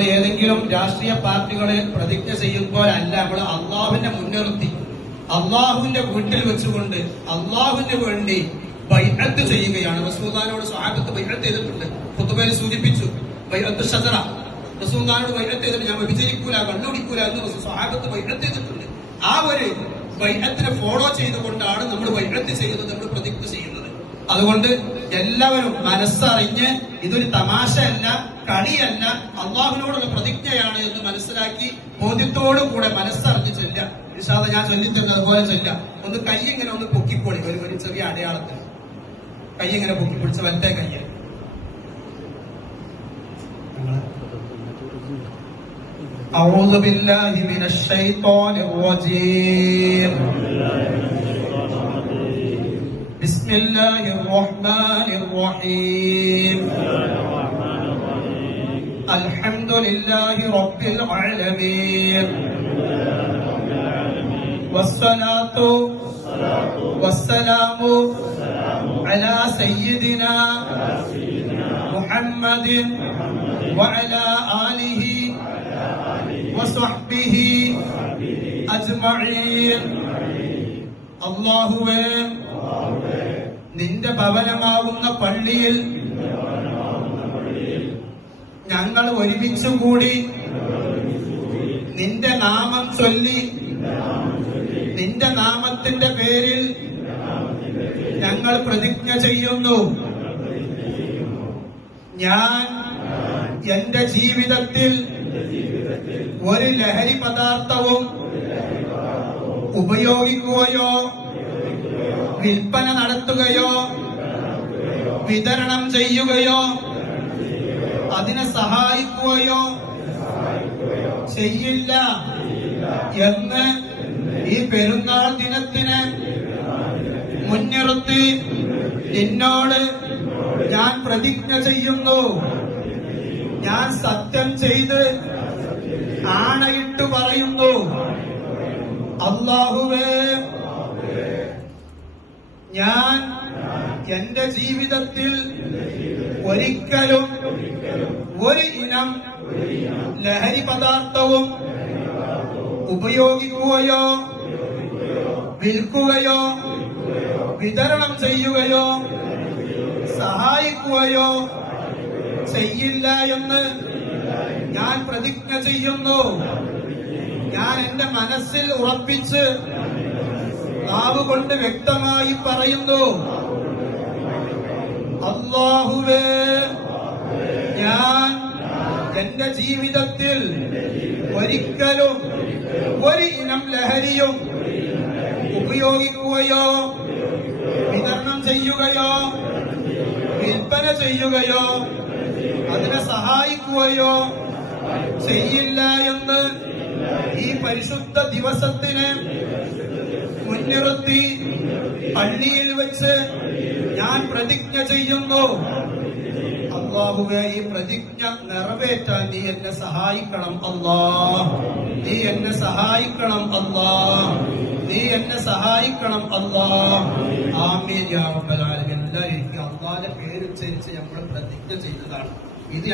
നമ്മൾ ഏതെങ്കിലും രാഷ്ട്രീയ പാർട്ടികളെ പ്രതിജ്ഞ ചെയ്യുമ്പോഴല്ല, നമ്മൾ അള്ളാഹുവിനെ മുൻനിർത്തി അള്ളാഹുവിന്റെ വീട്ടിൽ വെച്ചുകൊണ്ട് അള്ളാഹുവിന് വേണ്ടി ബൈഅത്ത് ചെയ്യുകയാണ്. റസൂലുള്ളാഹിയോട് സ്വഹാബത്ത് ബൈഅത്ത് ചെയ്തിട്ടുണ്ട്. ഖുതുബയിൽ സൂചിപ്പിച്ചു ബൈഅത്ത് ഷജറ. റസൂലുള്ളാഹിയോട് ബൈഅത്ത് ചെയ്തിട്ട് ഞാൻ വ്യഭിചരിക്കൂല, കണ്ണുടിക്കൂല എന്ന് സ്വഹാബത്ത് ബൈഅത്ത് ചെയ്തിട്ടുണ്ട്. ആ ഒരു ബൈഅത്തിനെ ഫോളോ ചെയ്തുകൊണ്ടാണ് നമ്മൾ ബൈഅത്ത് ചെയ്യുന്നത്, നമ്മൾ പ്രതിജ്ഞ ചെയ്യുന്നത്. അതുകൊണ്ട് എല്ലാവരും മനസ്സറിഞ്ഞ് ഇതൊരു തമാശയല്ല, കളിയല്ല, അള്ളാഹുവിനോടുള്ള പ്രതിജ്ഞയാണ് എന്ന് മനസ്സിലാക്കി ബോധ്യത്തോടും കൂടെ മനസ്സറിഞ്ഞ് ചെല്ലുക. ഇൻഷാ അല്ലാഹ് ഞാൻ ചൊല്ലിത്തന്നെ അതുപോലെ ചെല്ലുക. ഒന്ന് കൈ ഇങ്ങനെ ഒന്ന് പൊക്കിക്കോളി, ഒരു ചെറിയ അടയാളത്തിൽ കൈ ഇങ്ങനെ പൊക്കി പിടിച്ച വലത്തെ കയ്യ്. أعوذ بالله من الشيطان الرجيم بسم الله الرحمن الرحيم الحمد لله رب العالمين والصلاة والسلام على سيدنا محمد وعلى آله وصحبه أجمعين. അല്ലാഹുവേ, നിന്റെ ഭവനമാവുന്ന പള്ളിയിൽ ഞങ്ങൾ ഒരുമിച്ചുകൂടി നിന്റെ നാമം ചൊല്ലി നിന്റെ നാമത്തിന്റെ പേരിൽ ഞങ്ങൾ പ്രതിജ്ഞ ചെയ്യുന്നു. ഞാൻ എന്റെ ജീവിതത്തിൽ ഒരു ലഹരി പദാർത്ഥവും ഉപയോഗിക്കുകയോ വിൽപ്പന നടത്തുകയോ വിതരണം ചെയ്യുകയോ അതിനെ സഹായിക്കുകയോ ചെയ്യില്ല എന്ന് ഈ പെരുന്നാൾ ദിനത്തിന് മുൻനിർത്തി നിന്നോട് ഞാൻ പ്രതിജ്ഞ ചെയ്യുന്നു. ഞാൻ സത്യം ചെയ്ത് ആണയിട്ട് പറയുന്നു. അല്ലാഹുവേ, ഞാൻ എന്റെ ജീവിതത്തിൽ ഒരിക്കലും ഒരു ഇനം ലഹരി പദാർത്ഥവും ഉപയോഗിക്കുകയോ വിൽക്കുകയോ വിതരണം ചെയ്യുകയോ സഹായിക്കുകയോ ചെയ്യില്ല എന്ന് ഞാൻ പ്രതിജ്ഞ ചെയ്യുന്നു. ഞാൻ എന്റെ മനസ്സിൽ ഉറപ്പിച്ച് നാവുകൊണ്ട് വ്യക്തമായി പറയുന്നു. അല്ലാഹുവേ, ഞാൻ എന്റെ ജീവിതത്തിൽ ഒരിക്കലും ഒരു ഇനം ലഹരിയും ഉപയോഗിക്കുകയോ വിതരണം ചെയ്യുകയോ വിൽപ്പന ചെയ്യുകയോ അതിനെ സഹായിക്കുകയോ ചെയ്യില്ല എന്ന് ഈ പരിശുദ്ധ ദിവസത്തിന് മുൻനിർത്തി പള്ളിയിൽ വെച്ച് ഞാൻ പ്രതിജ്ഞ ചെയ്യുന്നു. അല്ലാഹുവേ, ഈ പ്രതിജ്ഞ നിറവേറ്റാൻ നീ എന്നെ സഹായിക്കണം അല്ലാഹ്. നീ എന്നെ സഹായിക്കണം അല്ലാഹ്. നീ എന്നെ സഹായിക്കണം അല്ലാഹ്. ആമീൻ യാ റബ്ബൽ ആലമീൻ. എല്ലാവരും അല്ലാഹുവിന്റെ പേരുച്ചരിച്ച് നമ്മൾ പ്രതിജ്ഞ ചെയ്തതാണ് ഇത്.